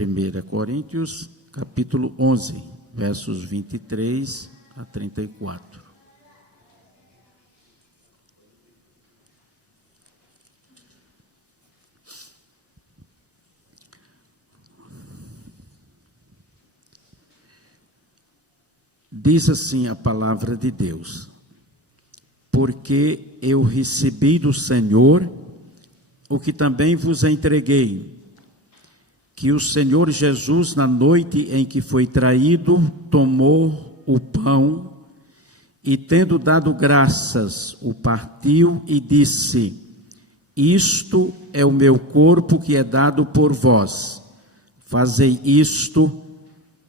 1 Coríntios, capítulo 11, versos 23 a 34. Diz assim a palavra de Deus: porque eu recebi do Senhor o que também vos entreguei, que o Senhor Jesus, na noite em que foi traído, tomou o pão e, tendo dado graças, o partiu e disse: isto é o meu corpo que é dado por vós, fazei isto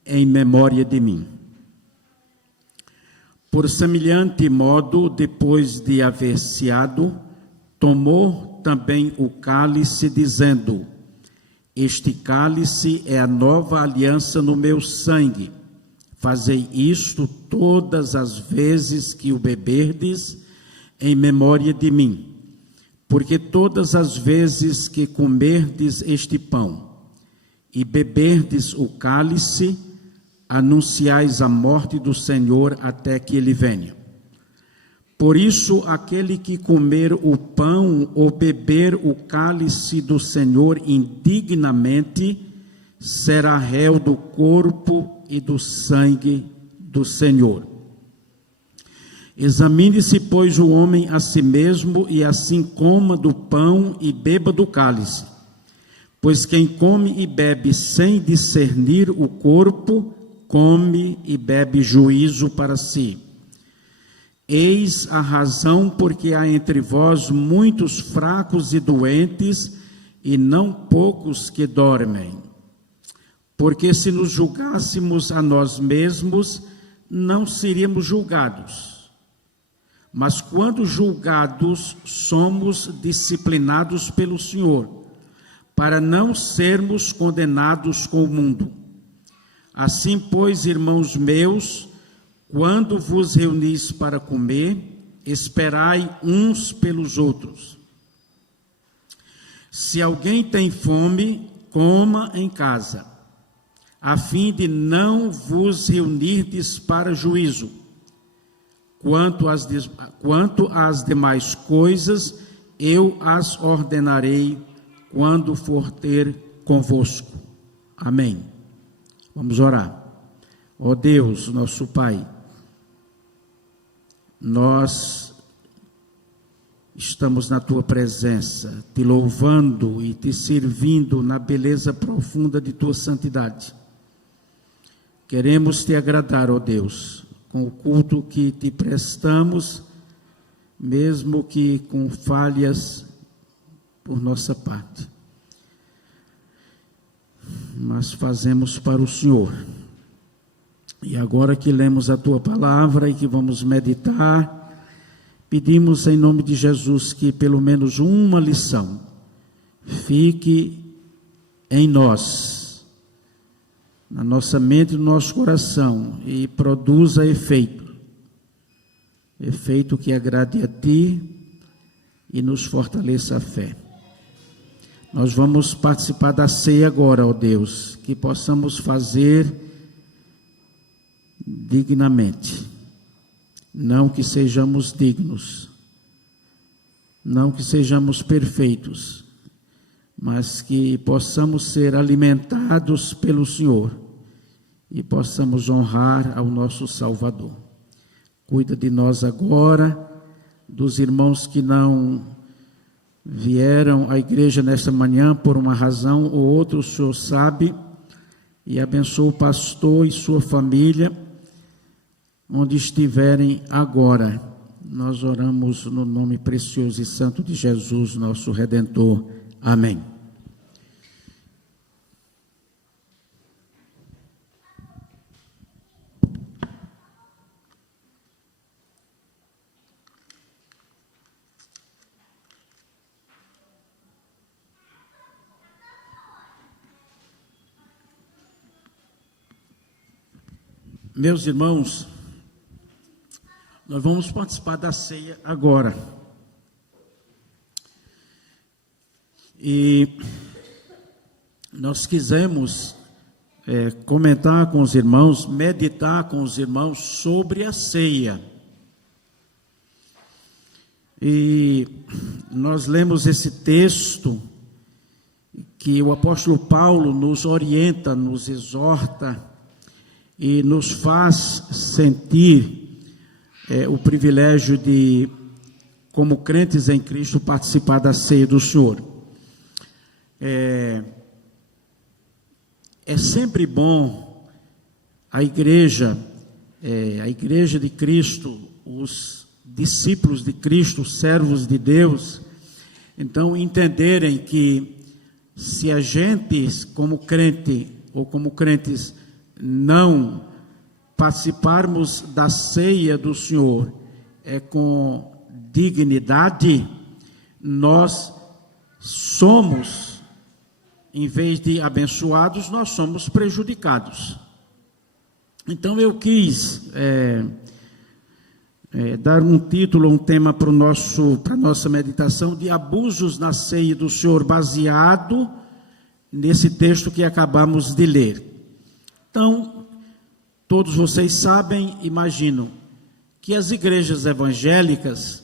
em memória de mim. Por semelhante modo, depois de haver ceado, tomou também o cálice, dizendo: este cálice é a nova aliança no meu sangue. Fazei isto todas as vezes que o beberdes, em memória de mim. Porque todas as vezes que comerdes este pão e beberdes o cálice, anunciais a morte do Senhor até que ele venha. Por isso, aquele que comer o pão ou beber o cálice do Senhor indignamente, será réu do corpo e do sangue do Senhor. Examine-se, pois, o homem a si mesmo, e assim coma do pão e beba do cálice. Pois quem come e bebe sem discernir o corpo, come e bebe juízo para si. Eis a razão porque há entre vós muitos fracos e doentes, e não poucos que dormem. Porque se nos julgássemos a nós mesmos, não seríamos julgados. Mas quando julgados, somos disciplinados pelo Senhor, para não sermos condenados com o mundo. Assim, pois, irmãos meus, quando vos reunis para comer, esperai uns pelos outros. Se alguém tem fome, coma em casa, a fim de não vos reunirdes para juízo. Quanto às demais coisas, eu as ordenarei quando for ter convosco. Amém. Vamos orar. Ó Deus, nosso Pai, nós estamos na Tua presença, Te louvando e Te servindo na beleza profunda de Tua santidade. Queremos Te agradar, ó Deus, com o culto que Te prestamos, mesmo que com falhas por nossa parte. Mas fazemos para o Senhor. E agora que lemos a Tua palavra e que vamos meditar, pedimos em nome de Jesus que pelo menos uma lição fique em nós, na nossa mente e no nosso coração, e produza efeito que agrade a Ti e nos fortaleça a fé. Nós vamos participar da ceia agora, ó Deus, que possamos fazer dignamente, não que sejamos dignos, não que sejamos perfeitos, mas que possamos ser alimentados pelo Senhor e possamos honrar ao nosso Salvador. Cuida de nós agora, dos irmãos que não vieram à igreja nesta manhã por uma razão ou outra, o Senhor sabe, e abençoa o pastor e sua família, onde estiverem agora. Nós oramos no nome precioso e santo de Jesus, nosso Redentor. Amém. Meus irmãos, nós vamos participar da ceia agora. E nós quisemos comentar com os irmãos, meditar com os irmãos sobre a ceia. E nós lemos esse texto que o apóstolo Paulo nos orienta, nos exorta e nos faz sentir o privilégio de, como crentes em Cristo, participar da ceia do Senhor. É sempre bom a igreja de Cristo, os discípulos de Cristo, servos de Deus, então entenderem que se a gente, como crente ou como crentes, não participarmos da ceia do Senhor com dignidade, nós somos, em vez de abençoados, nós somos prejudicados. Então eu quis dar um título, um tema para a nossa meditação, de abusos na ceia do Senhor, baseado nesse texto que acabamos de ler. Então, todos vocês sabem, imaginam, que as igrejas evangélicas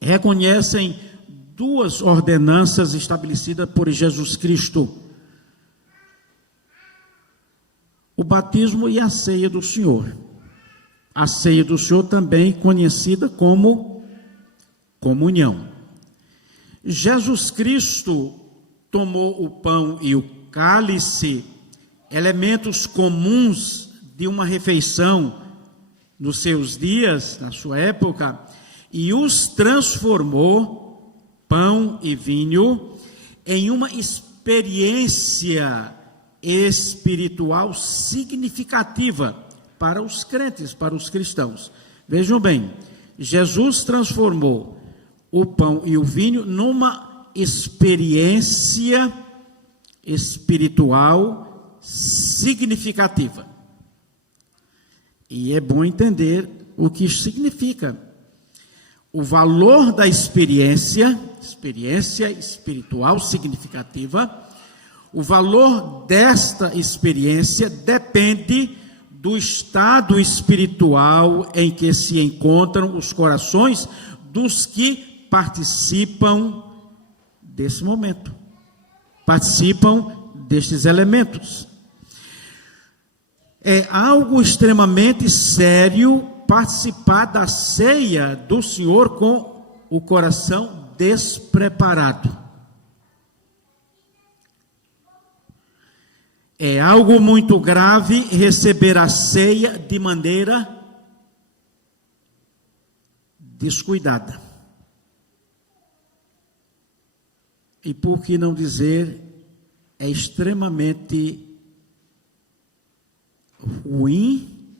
reconhecem duas ordenanças estabelecidas por Jesus Cristo: o batismo e a ceia do Senhor. A ceia do Senhor também conhecida como comunhão. Jesus Cristo tomou o pão e o cálice, elementos comuns de uma refeição nos seus dias, na sua época, e os transformou, pão e vinho, em uma experiência espiritual significativa para os crentes, para os cristãos. Vejam bem, Jesus transformou o pão e o vinho numa experiência espiritual significativa. E é bom entender o que isso significa. O valor da experiência espiritual significativa, o valor desta experiência depende do estado espiritual em que se encontram os corações dos que participam desse momento, participam destes elementos. É algo extremamente sério participar da ceia do Senhor com o coração despreparado. É algo muito grave receber a ceia de maneira descuidada. E por que não dizer, é extremamente ruim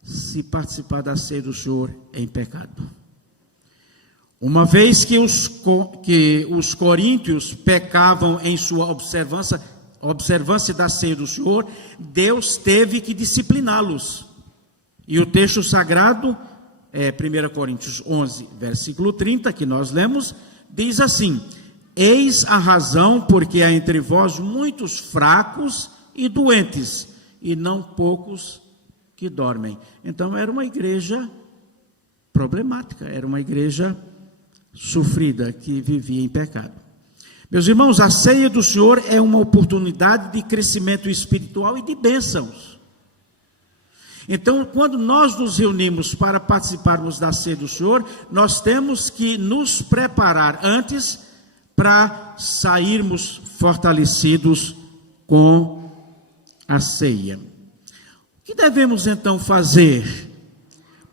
se participar da ceia do Senhor em pecado. Uma vez que os coríntios pecavam em sua observância da ceia do Senhor, Deus teve que discipliná-los. E o texto sagrado, 1 Coríntios 11, versículo 30, que nós lemos, diz assim: eis a razão porque há entre vós muitos fracos e doentes, e não poucos que dormem. Então era uma igreja problemática, era uma igreja sofrida, que vivia em pecado. Meus irmãos, a ceia do Senhor é uma oportunidade de crescimento espiritual e de bênçãos. Então, quando nós nos reunimos para participarmos da ceia do Senhor, nós temos que nos preparar antes para sairmos fortalecidos com a ceia. O que devemos então fazer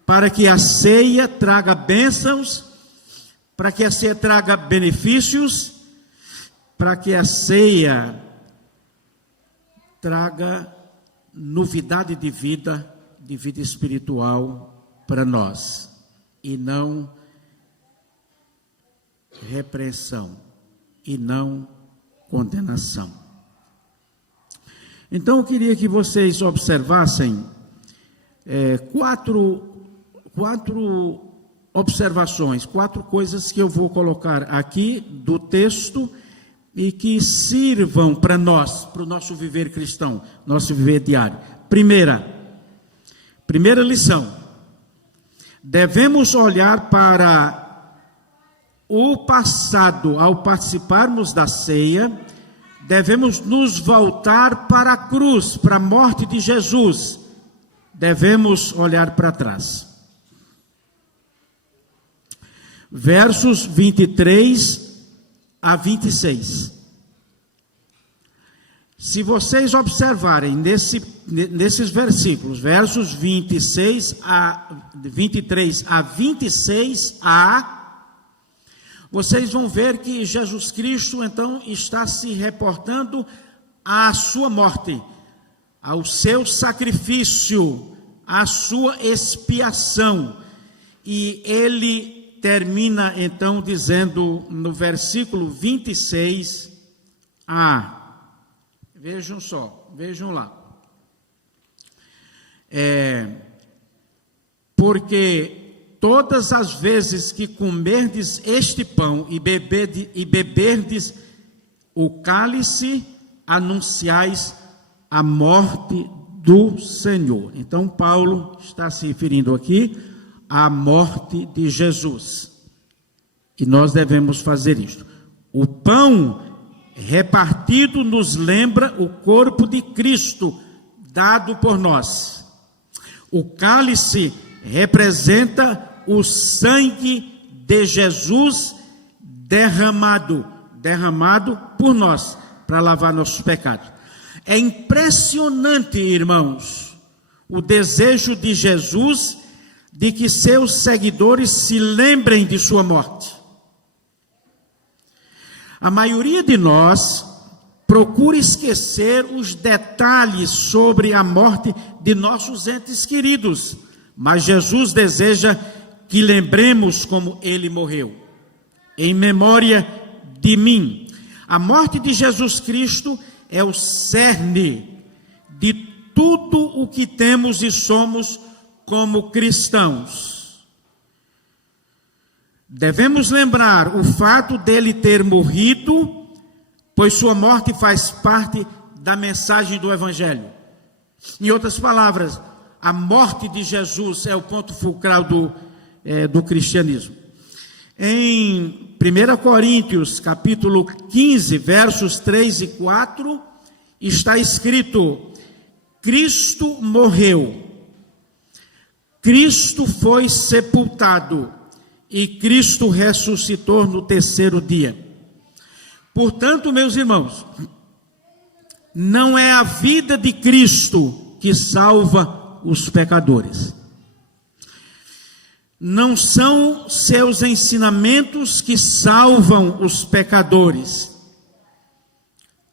para que a ceia traga bênçãos, para que a ceia traga benefícios, para que a ceia traga novidade de vida espiritual para nós, e não repreensão, e não condenação. Então eu queria que vocês observassem quatro observações, quatro coisas que eu vou colocar aqui do texto, e que sirvam para nós, para o nosso viver cristão, nosso viver diário. Primeira lição: devemos olhar para o passado. Ao participarmos da ceia, devemos nos voltar para a cruz, para a morte de Jesus. Devemos olhar para trás. Versos 23 a 26. Se vocês observarem nesses versículos, versos 23 a 26a, vocês vão ver que Jesus Cristo, então, está se reportando à sua morte, ao seu sacrifício, à sua expiação. E ele termina, então, dizendo no versículo 26a, vejam lá. Porque todas as vezes que comerdes este pão e beberdes o cálice, anunciais a morte do Senhor. Então, Paulo está se referindo aqui à morte de Jesus. E nós devemos fazer isto. O pão repartido nos lembra o corpo de Cristo, dado por nós. O cálice representa o sangue de Jesus derramado por nós, para lavar nossos pecados. É impressionante, irmãos, o desejo de Jesus de que seus seguidores se lembrem de sua morte. A maioria de nós procura esquecer os detalhes sobre a morte de nossos entes queridos, mas Jesus deseja que lembremos como ele morreu, em memória de mim. A morte de Jesus Cristo é o cerne de tudo o que temos e somos como cristãos. Devemos lembrar o fato dele ter morrido, pois sua morte faz parte da mensagem do Evangelho. Em outras palavras, a morte de Jesus é o ponto fulcral do cristianismo. Em 1 Coríntios, capítulo 15, versos 3 e 4, está escrito: Cristo morreu, Cristo foi sepultado e Cristo ressuscitou no terceiro dia. Portanto, meus irmãos, não é a vida de Cristo que salva os pecadores. Não são seus ensinamentos que salvam os pecadores.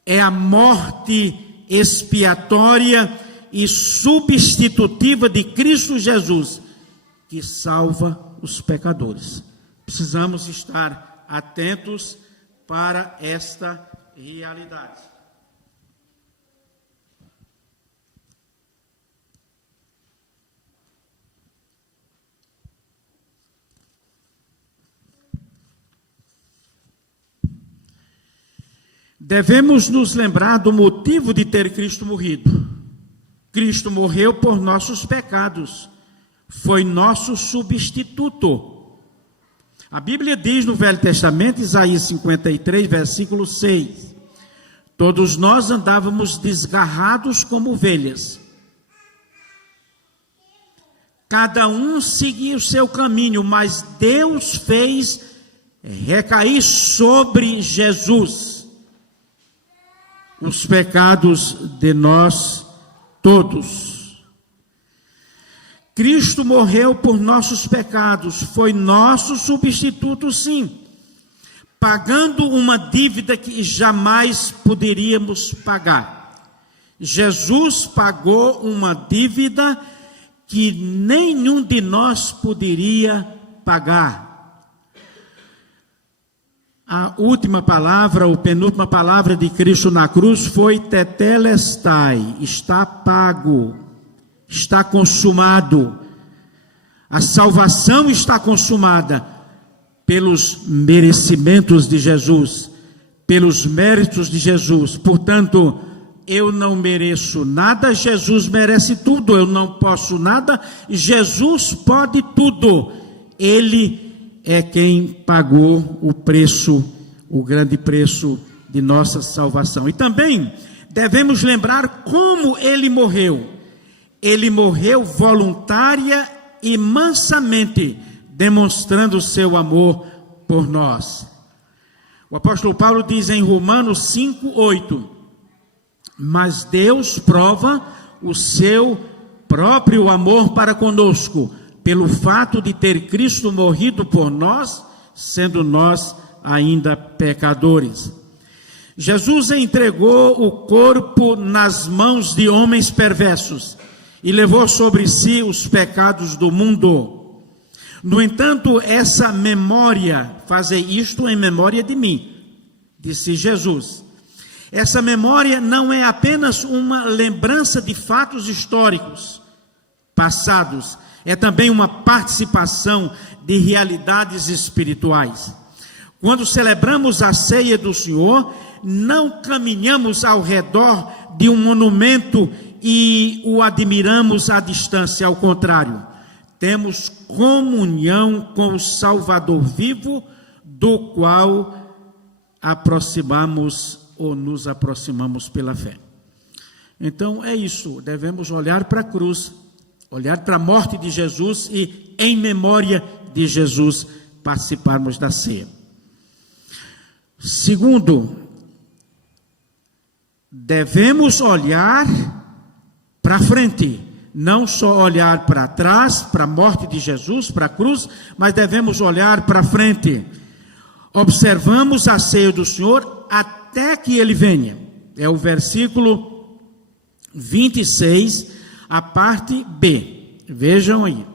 É a morte expiatória e substitutiva de Cristo Jesus que salva os pecadores. Precisamos estar atentos para esta realidade. Devemos nos lembrar do motivo de ter Cristo morrido. Cristo morreu por nossos pecados, foi nosso substituto. A Bíblia diz no Velho Testamento, Isaías 53, versículo 6: todos nós andávamos desgarrados como ovelhas, cada um seguia o seu caminho, mas Deus fez recair sobre Jesus os pecados de nós todos. Cristo morreu por nossos pecados, foi nosso substituto, sim, pagando uma dívida que jamais poderíamos pagar. Jesus pagou uma dívida que nenhum de nós poderia pagar. A última palavra, ou penúltima palavra de Cristo na cruz foi tetelestai, está pago, está consumado. A salvação está consumada pelos merecimentos de Jesus, pelos méritos de Jesus. Portanto, eu não mereço nada, Jesus merece tudo. Eu não posso nada, Jesus pode tudo. Ele é quem pagou o preço, o grande preço de nossa salvação. E também devemos lembrar como ele morreu. Ele morreu voluntária e mansamente, demonstrando o seu amor por nós. O apóstolo Paulo diz em Romanos 5:8: mas Deus prova o seu próprio amor para conosco, pelo fato de ter Cristo morrido por nós, sendo nós ainda pecadores. Jesus entregou o corpo nas mãos de homens perversos e levou sobre si os pecados do mundo. No entanto, essa memória, fazei isto em memória de mim, disse Jesus. Essa memória não é apenas uma lembrança de fatos históricos passados, é também uma participação de realidades espirituais. Quando celebramos a ceia do Senhor, não caminhamos ao redor de um monumento e o admiramos à distância, ao contrário, temos comunhão com o Salvador vivo, do qual nos aproximamos pela fé. Então é isso, devemos olhar para a cruz, olhar para a morte de Jesus e em memória de Jesus participarmos da ceia. Segundo, devemos olhar para frente, não só olhar para trás, para a morte de Jesus, para a cruz, mas devemos olhar para frente. Observamos a ceia do Senhor até que ele venha. É o versículo 26, a parte B. Vejam aí.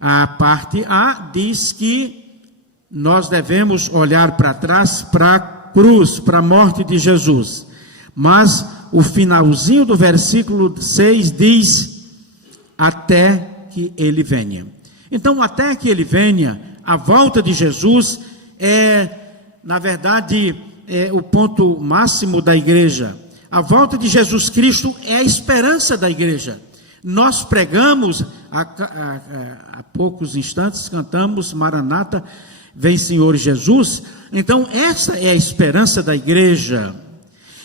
A parte A diz que nós devemos olhar para trás, para a cruz, para a morte de Jesus. Mas o finalzinho do versículo 6 diz, até que ele venha. Então, até que ele venha, a volta de Jesus na verdade, o ponto máximo da igreja. A volta de Jesus Cristo é a esperança da igreja. Nós pregamos, há poucos instantes, cantamos Maranata, vem Senhor Jesus. Então, essa é a esperança da igreja.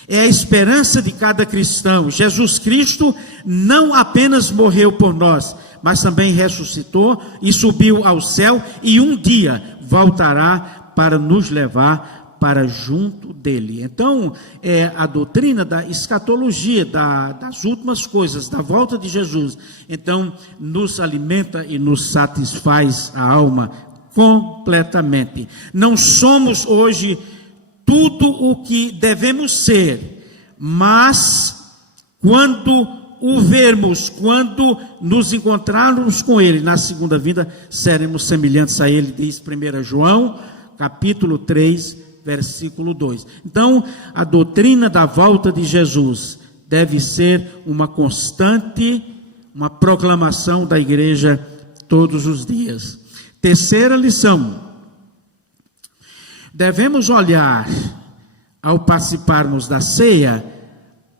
É a esperança de cada cristão. Jesus Cristo não apenas morreu por nós, mas também ressuscitou e subiu ao céu, e um dia voltará para nos levar para junto dele. Então, é a doutrina da escatologia, das últimas coisas, da volta de Jesus. Então, nos alimenta e nos satisfaz a alma completamente. Não somos hoje tudo o que devemos ser, mas quando o vermos, quando nos encontrarmos com ele na segunda vinda, seremos semelhantes a ele, diz 1 João, capítulo 3, versículo 2. Então, a doutrina da volta de Jesus deve ser uma constante, uma proclamação da igreja todos os dias. Terceira lição: devemos olhar, ao participarmos da ceia,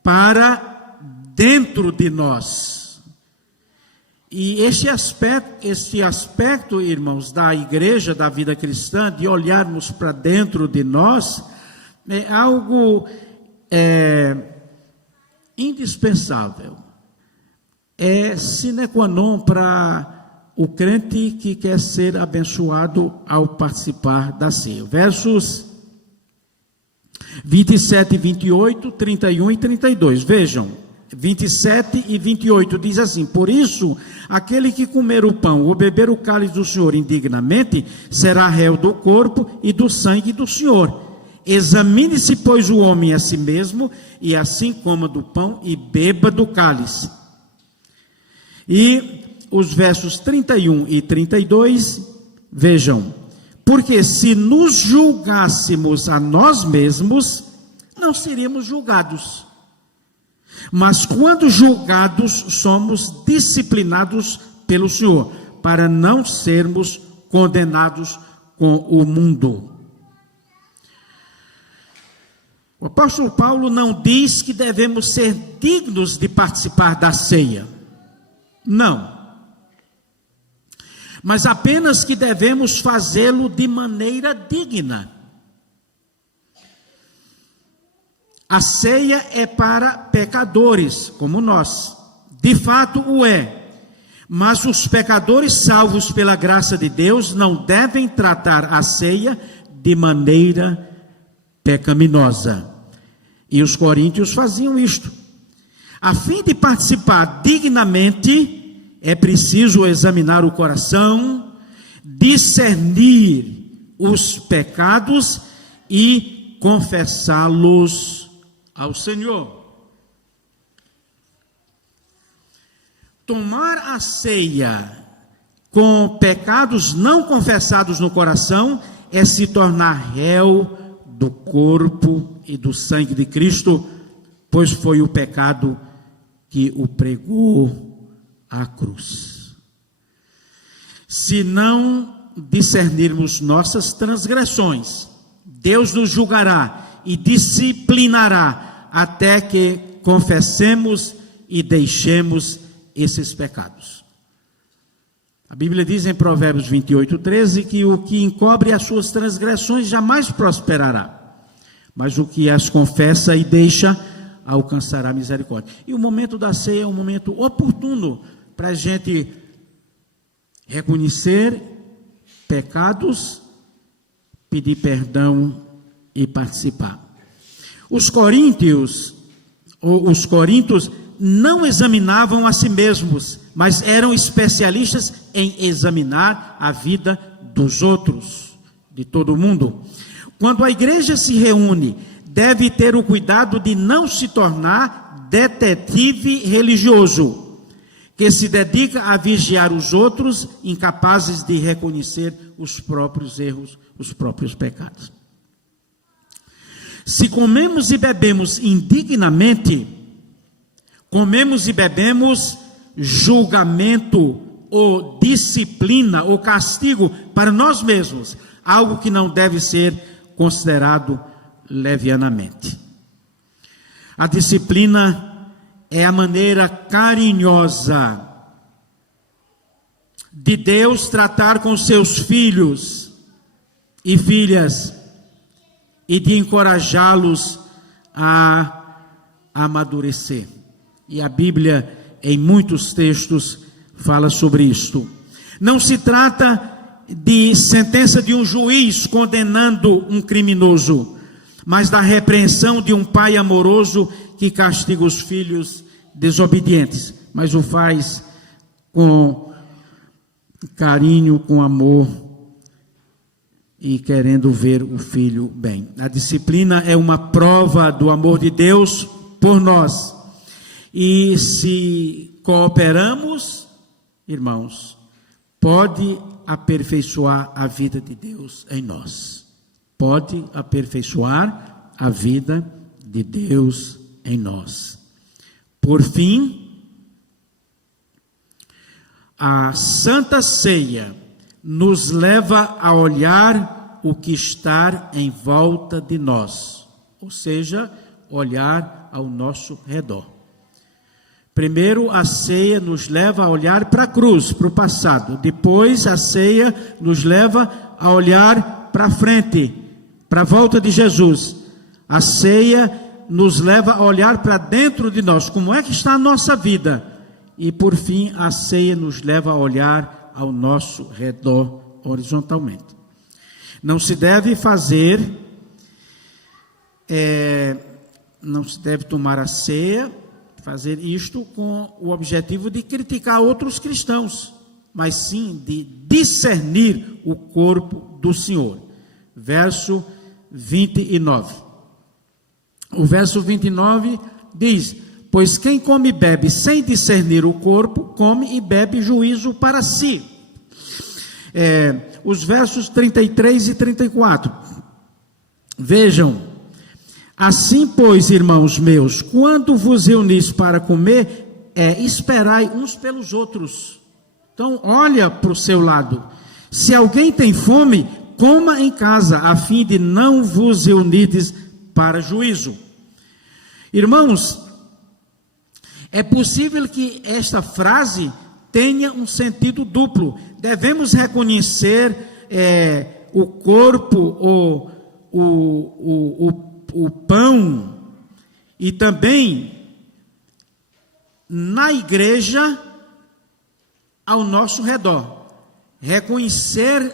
para dentro de nós. E este aspecto, irmãos, da igreja, da vida cristã, de olharmos para dentro de nós, é algo indispensável. É sine qua non para o crente que quer ser abençoado ao participar da ceia. Versos 27 e 28, 31 e 32. Vejam, 27 e 28 diz assim: por isso, aquele que comer o pão ou beber o cálice do Senhor indignamente, será réu do corpo e do sangue do Senhor. Examine-se, pois, o homem a si mesmo, e assim coma do pão e beba do cálice. E os versos 31 e 32, vejam: porque se nos julgássemos a nós mesmos, não seríamos julgados. Mas quando julgados, somos disciplinados pelo Senhor, para não sermos condenados com o mundo. O apóstolo Paulo não diz que devemos ser dignos de participar da ceia. Não. Mas apenas que devemos fazê-lo de maneira digna. A ceia é para pecadores, como nós. De fato o é. Mas os pecadores salvos pela graça de Deus não devem tratar a ceia de maneira pecaminosa. E os coríntios faziam isto. A fim de participar dignamente, é preciso examinar o coração, discernir os pecados e confessá-los ao Senhor. Tomar a ceia com pecados não confessados no coração é se tornar réu do corpo e do sangue de Cristo, pois foi o pecado que o pregou à cruz. Se não discernirmos nossas transgressões, Deus nos julgará e disciplinará até que confessemos e deixemos esses pecados. A Bíblia diz em Provérbios 28:13 que o que encobre as suas transgressões jamais prosperará, mas o que as confessa e deixa alcançará misericórdia. E o momento da ceia é um momento oportuno para a gente reconhecer pecados, pedir perdão e participar. Os coríntios não examinavam a si mesmos, mas eram especialistas em examinar a vida dos outros, de todo mundo. Quando a igreja se reúne, deve ter o cuidado de não se tornar detetive religioso, que se dedica a vigiar os outros, incapazes de reconhecer os próprios erros, os próprios pecados. Se comemos e bebemos indignamente, comemos e bebemos julgamento ou disciplina ou castigo para nós mesmos, algo que não deve ser considerado levianamente. A disciplina é a maneira carinhosa de Deus tratar com seus filhos e filhas e de encorajá-los a amadurecer. E a Bíblia, em muitos textos, fala sobre isto. Não se trata de sentença de um juiz condenando um criminoso, mas da repreensão de um pai amoroso que castiga os filhos desobedientes, mas o faz com carinho, com amor e querendo ver o filho bem. A disciplina é uma prova do amor de Deus por nós. E se cooperamos, irmãos, pode aperfeiçoar a vida de Deus em nós. Pode aperfeiçoar a vida de Deus em nós. Por fim, a Santa Ceia nos leva a olhar o que está em volta de nós, ou seja, olhar ao nosso redor. Primeiro, a ceia nos leva a olhar para a cruz, para o passado. Depois, a ceia nos leva a olhar para frente, para a volta de Jesus. A ceia nos leva a olhar para dentro de nós, como é que está a nossa vida. E, por fim, a ceia nos leva a olhar ao nosso redor horizontalmente. Não se deve tomar a ceia, fazer isto com o objetivo de criticar outros cristãos, mas sim de discernir o corpo do Senhor. Verso 29. O verso 29 diz: pois quem come e bebe sem discernir o corpo, come e bebe juízo para si. Os versos 33 e 34. Vejam. Assim, pois, irmãos meus, quando vos reunis para comer, esperai uns pelos outros. Então, olha para o seu lado. Se alguém tem fome, coma em casa, a fim de não vos reunirdes para juízo. Irmãos, é possível que esta frase tenha um sentido duplo. Devemos reconhecer o corpo, o pão, e também na igreja ao nosso redor. Reconhecer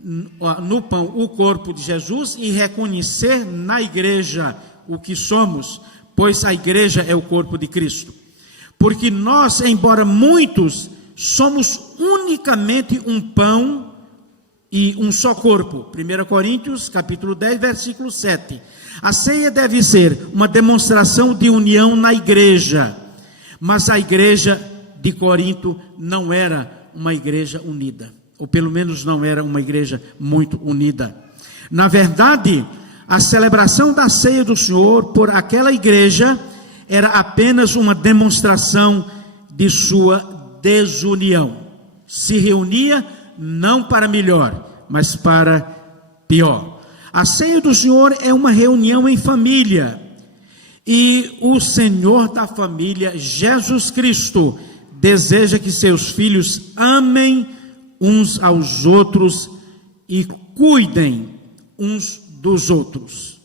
no pão o corpo de Jesus e reconhecer na igreja o que somos, pois a igreja é o corpo de Cristo. Porque nós, embora muitos, somos unicamente um pão e um só corpo. 1 Coríntios, capítulo 10, versículo 7. A ceia deve ser uma demonstração de união na igreja, mas a igreja de Corinto não era uma igreja unida, ou pelo menos não era uma igreja muito unida. Na verdade, a celebração da ceia do Senhor por aquela igreja era apenas uma demonstração de sua desunião. Se reunia não para melhor, mas para pior. A ceia do Senhor é uma reunião em família, e o Senhor da família, Jesus Cristo, deseja que seus filhos amem uns aos outros e cuidem uns dos outros.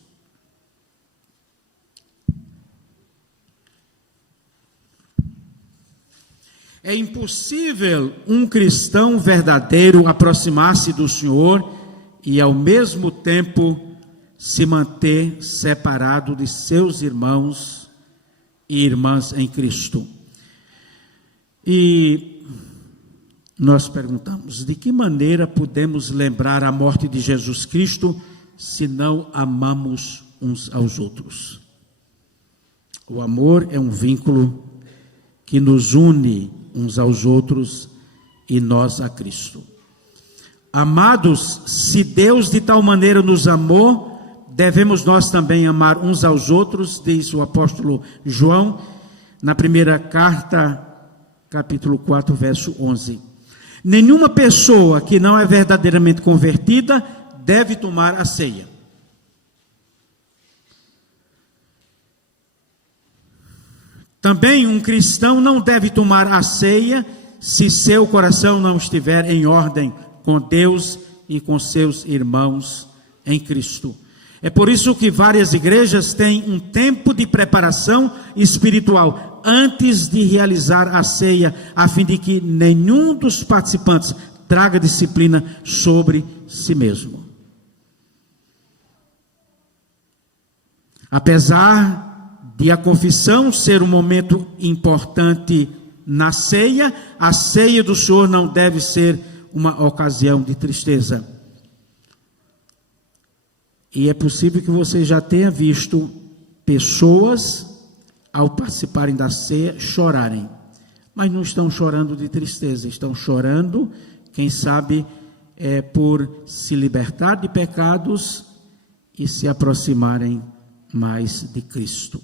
É impossível um cristão verdadeiro aproximar-se do Senhor e ao mesmo tempo se manter separado de seus irmãos e irmãs em Cristo. E nós perguntamos, de que maneira podemos lembrar a morte de Jesus Cristo se não amamos uns aos outros? O amor é um vínculo que nos une uns aos outros e nós a Cristo. Amados, se Deus de tal maneira nos amou, devemos nós também amar uns aos outros, diz o apóstolo João, na primeira carta, capítulo 4, verso 11. Nenhuma pessoa que não é verdadeiramente convertida deve tomar a ceia. Também um cristão não deve tomar a ceia se seu coração não estiver em ordem com Deus e com seus irmãos em Cristo. É por isso que várias igrejas têm um tempo de preparação espiritual antes de realizar a ceia, a fim de que nenhum dos participantes traga disciplina sobre si mesmo. Apesar de a confissão ser um momento importante na ceia, a ceia do Senhor não deve ser uma ocasião de tristeza. E é possível que você já tenha visto pessoas, ao participarem da ceia, chorarem. Mas não estão chorando de tristeza, estão chorando, quem sabe, por se libertar de pecados e se aproximarem mais de Cristo.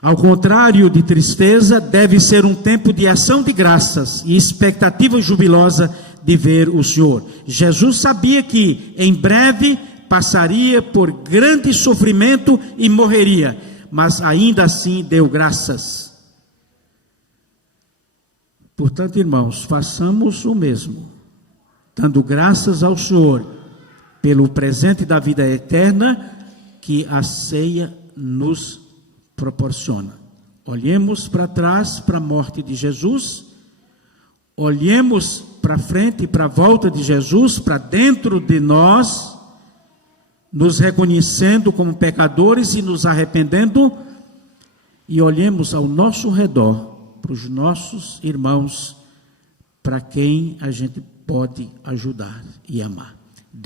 Ao contrário de tristeza, deve ser um tempo de ação de graças e expectativa jubilosa de ver o Senhor. Jesus sabia que em breve passaria por grande sofrimento e morreria, mas ainda assim deu graças. Portanto, irmãos, façamos o mesmo, dando graças ao Senhor pelo presente da vida eterna que a ceia nos proporciona. Olhemos para trás, para a morte de Jesus, olhemos para frente, para a volta de Jesus, para dentro de nós, nos reconhecendo como pecadores e nos arrependendo, e olhemos ao nosso redor, para os nossos irmãos, para quem a gente pode ajudar e amar.